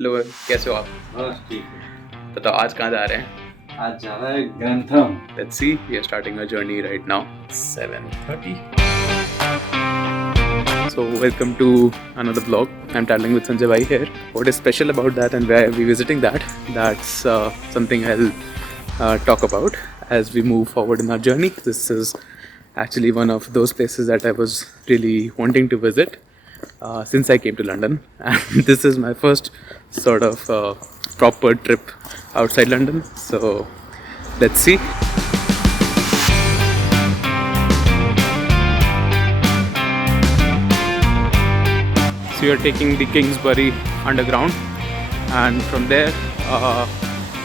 Hello, कैसे हो आप? बस ठीक है। बताओ आज कहाँ जा रहे हैं? आज जा रहा है ग्रंथम। Let's see, we are starting our journey right now. 7:30. So welcome to another vlog. I'm traveling with Sanjay Bhai here. What is special about that and where are we visiting that? That's something I'll talk about as we move forward in our journey. This is actually one of those places that I was really wanting to visit since I came to London, and this is my first sort of proper trip outside London. So let's see. So you're taking the Kingsbury Underground, and from there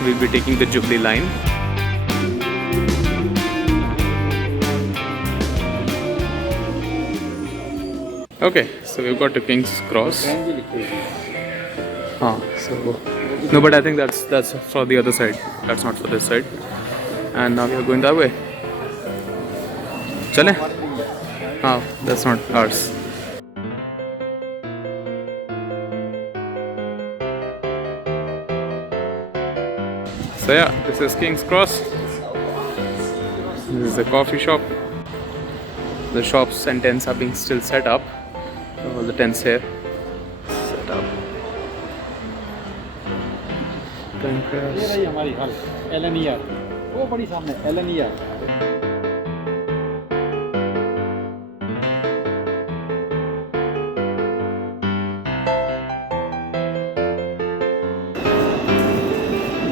we'll be taking the Jubilee line. Okay, so we've got to King's Cross. So no, but I think that's for the other side. That's not for this side. And now we are going that way. Chale? That's not ours. So yeah, this is King's Cross. This is the coffee shop. The shops and tents are being still set up. All the tents here set up. ये रही हमारी हल LNER, वो बड़ी सामने LNER।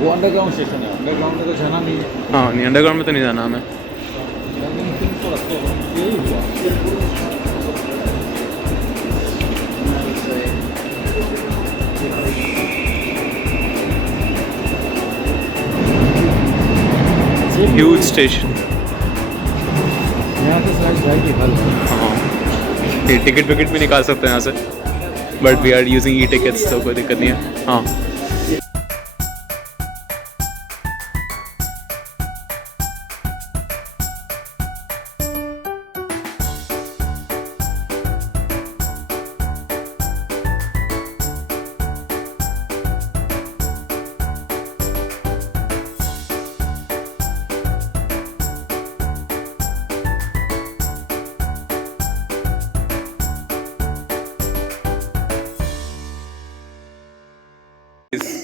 वो underground station है, underground में तो जाना नहीं है। हाँ, नहीं अंडरग्राउंड में तो नहीं जाना हमें। यही हुआ। Huge station. यहाँ से शायद जाएगी हल। हाँ, ये टिकट विकेट भी निकाल सकते हैं यहाँ से, but we are using e tickets, तो कोई दिक्कत नहीं है। हाँ,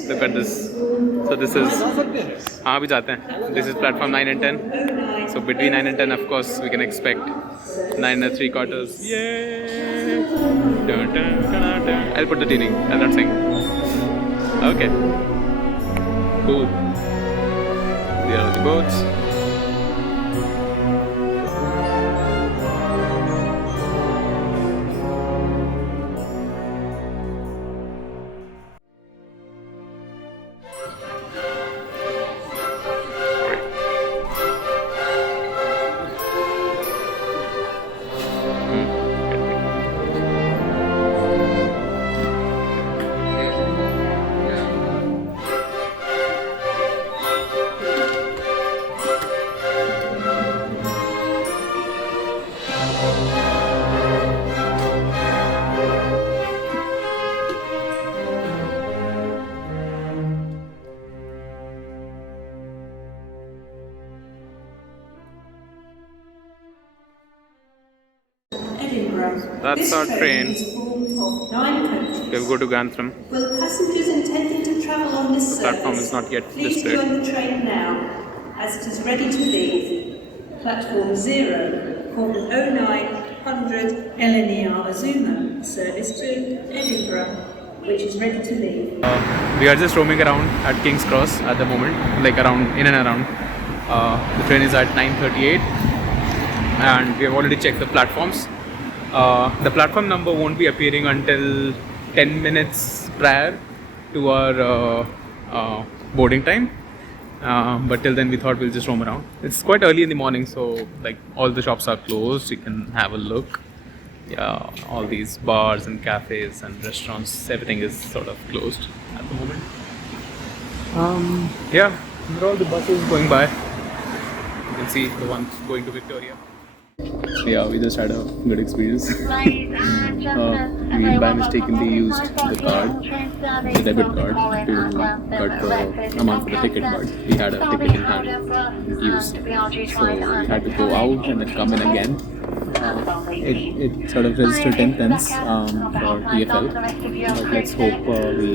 look at this. So this is, हाँ अभी जाते हैं. This is platform 9 and 10. So between 9 and 10, of course, we can expect 9 and 3/4. Yay! Dun, dun, dun, dun. I'll put the tuning. I'll not sing. Okay. Cool. There are the boats. That's our train. We'll go to Grantham. Will passengers intending to travel on this The platform service is not yet please displayed. join the train now, as it is ready to leave. Platform 0, called 0900 LNER Azuma, service to Edinburgh, which is ready to leave. We are just roaming around at King's Cross at the moment, like around, in and around. The train is at 9:38 and we have already checked the platforms. The platform number won't be appearing until 10 minutes prior to our boarding time. But till then we thought we'll just roam around. It's quite early in the morning, so like all the shops are closed. You can have a look. Yeah, all these bars and cafes and restaurants, everything is sort of closed at the moment. Yeah, there are all the buses going by. You can see the ones going to Victoria. Yeah, we just had a good experience. we by mistakenly used the card, the debit card, to cut the amount for the ticket, but we had a ticket in hand used. So we had to go out and then come in again. It sort of registered 10 pence for TFL, but let's hope we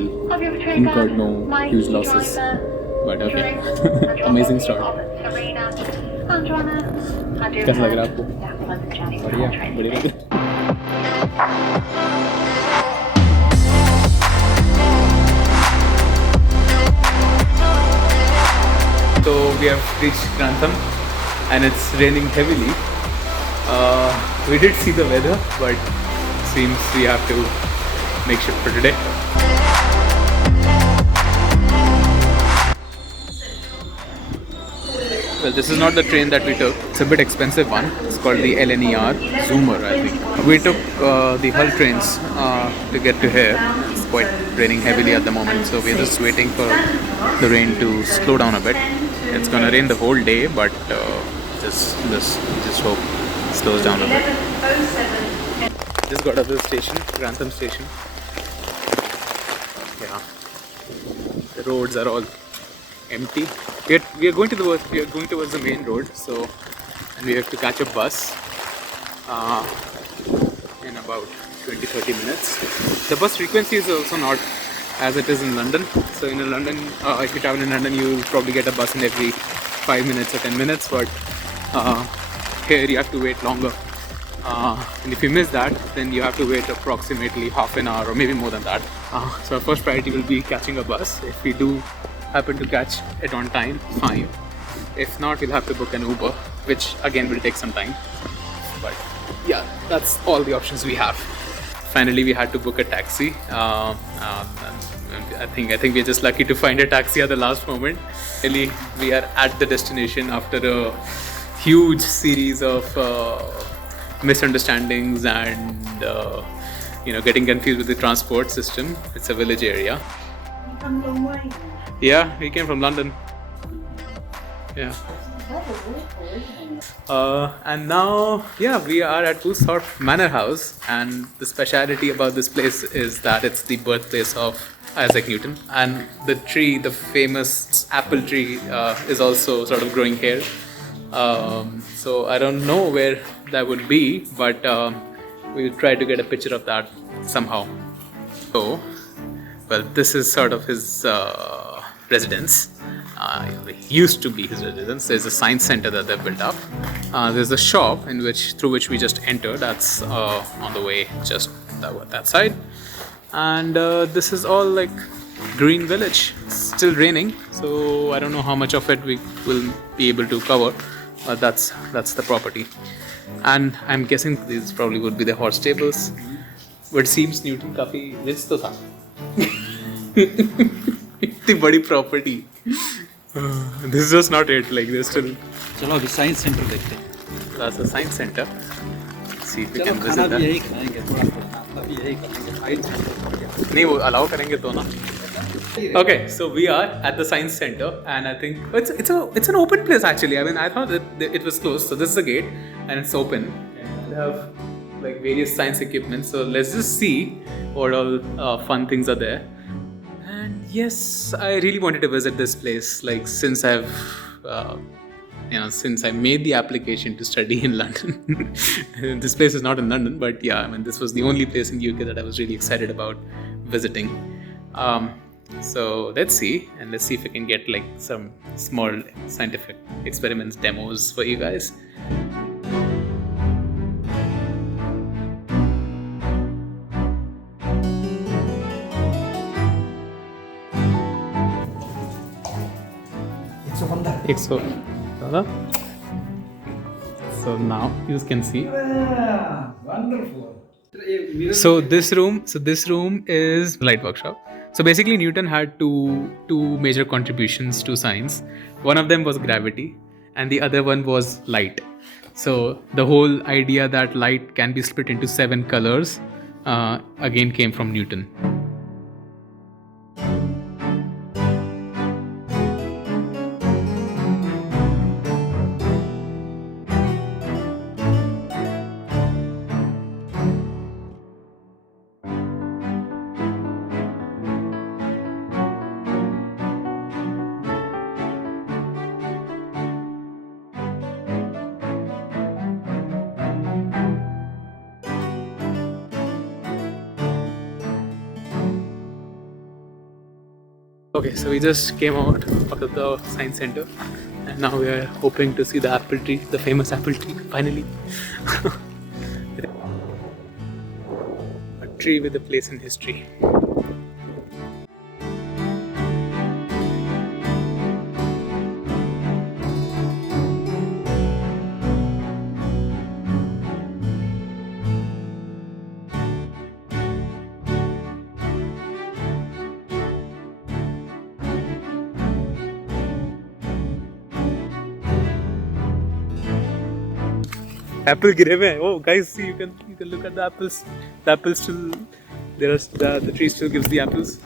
incurred no huge losses. But okay, amazing start. कैसा लग रहा है आपको? बढ़िया बढ़िया लग रहा है। So we have reached Grantham and it's raining heavily. We did see the weather, but seems we have to make shift for today. Well, this is not the train that we took. It's a bit expensive one. It's called the LNER Zoomer, I think. We took the Hull trains to get to here. It's quite raining heavily at the moment, so we're just waiting for the rain to slow down a bit. It's gonna rain the whole day, but just hope it slows down a bit. Just got up to the station, Grantham station. Yeah, the roads are all empty. We are going towards the main road, so and we have to catch a bus in about 20-30 minutes. The bus frequency is also not as it is in London. So in London, if you travel in London, you will probably get a bus in every 5 minutes or 10 minutes, but here you have to wait longer. And if you miss that, then you have to wait approximately half an hour or maybe more than that. So our first priority will be catching a bus. If we do happen to catch it on time, fine. If not, we'll have to book an Uber, which again will take some time. But yeah, that's all the options we have. Finally, we had to book a taxi. I think we're just lucky to find a taxi at the last moment. Really, we are at the destination after a huge series of misunderstandings and getting confused with the transport system. It's a village area. You come a long way. Yeah, we came from London. Yeah. And now, yeah, we are at Woolsthorpe Manor House, and the speciality about this place is that it's the birthplace of Isaac Newton, and the tree, the famous apple tree, is also sort of growing here. So I don't know where that would be, but we'll try to get a picture of that somehow. So, well, this is sort of his residence. It used to be his residence. There's a science center that they've built up. There's a shop through which we just entered. That's on the way, just that side. And this is all like green village. It's still raining, so I don't know how much of it we will be able to cover. But that's the property. And I'm guessing these probably would be the horse stables. But it seems Newton काफी rich तो था. इतनी बड़ी property. This is just not it. Like there's still. चलो अभी science centre देखते हैं. That's a science center. See if we चलो can खाना visit भी that. यही खाएंगे, थोड़ा थोड़ा नाश्ता भी यही करेंगे. Science centre. नहीं वो allow करेंगे तो ना. Okay, so we are at the science center, and I think it's an open place actually. I mean, I thought that it was closed. So this is the gate, and it's open. They have like various science equipment. So let's just see what all fun things are there. And yes, I really wanted to visit this place. Like since since I made the application to study in London. This place is not in London, but yeah, I mean, this was the only place in the UK that I was really excited about visiting. So let's see, and let's see if we can get like some small scientific experiments demos for you guys. So now you can see. Wonderful. So this room is light workshop. So basically Newton had two major contributions to science. One of them was gravity and the other one was light. So the whole idea that light can be split into 7 colors again came from Newton. Okay, so we just came out of the science center and now we are hoping to see the apple tree, the famous apple tree, finally. A tree with a place in history. Apple गिरे हुए हैं. Oh, guys, see, you can look at the apples. The apples still there are the tree still gives the apples.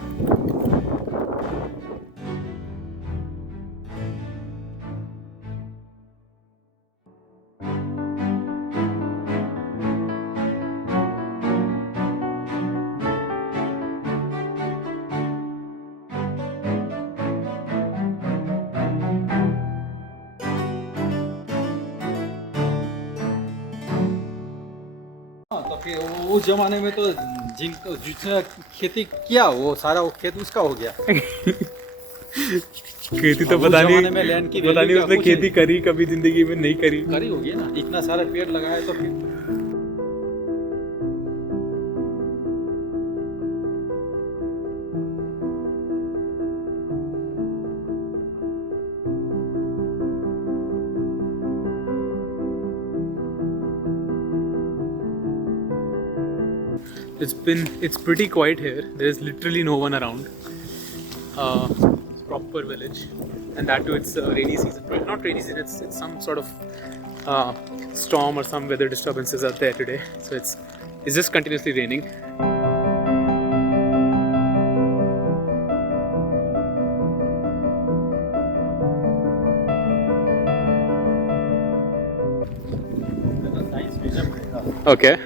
तो फिर उस जमाने में तो जिसने खेती किया वो सारा वो खेत उसका हो गया. खेती तो उस पता जमाने में नहीं लैंड की पता नहीं value उसने क्या खेती करी कभी जिंदगी में नहीं करी. करी होगी ना, इतना सारा पेड़ लगाया तो फिर It's pretty quiet here. There's literally no one around. Proper village, and that too it's rainy season. Well, not rainy season. It's some sort of storm or some weather disturbances are there today. So it's just continuously raining. Science museum था. Okay.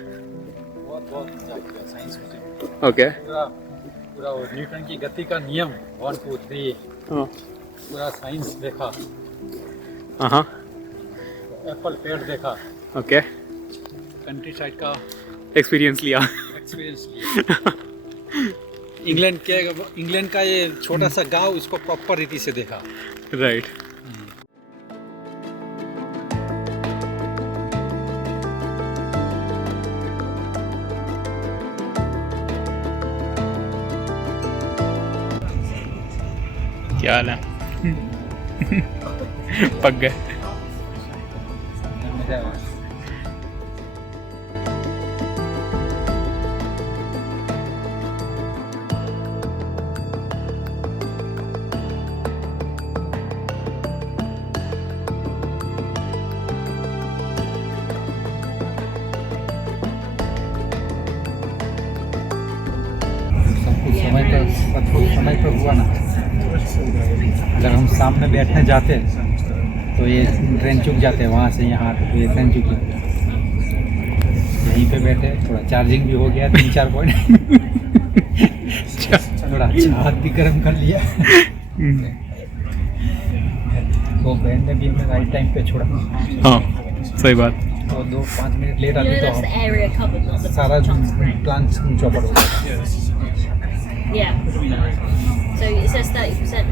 बहुत मजा आया science museum. Okay. पूरा वो Newton की गति का नियम 1 2 3 Oh. पूरा साइंस देखा. Uh-huh. एप्पल पेड़ देखा. Okay. कंट्री साइड का Experience लिया. एक्सपीरियंस लिया. इंग्लैंड का ये छोटा सा गांव इसको प्रॉपर रीति से देखा. Right. क्या हाल है? पक गए. मजा आया. समय पर हुआ ना. अगर हम सामने बैठने जाते तो ये ट्रेन चुक जाते वहाँ से यहाँ तो ये ट्रेन चुकी. यहीं पे बैठे थोड़ा चार्जिंग भी हो गया 3-4 पॉइंट. थोड़ा अच्छा हाथ भी गर्म कर लिया. तो बहन ने भी हमें राइट टाइम पे छोड़ा. हाँ, सही बात. तो 2-5 मिनट लेट आते तो that's the area covered, not the सारा प्लान चौपट हो गया. yeah. So it says 30%.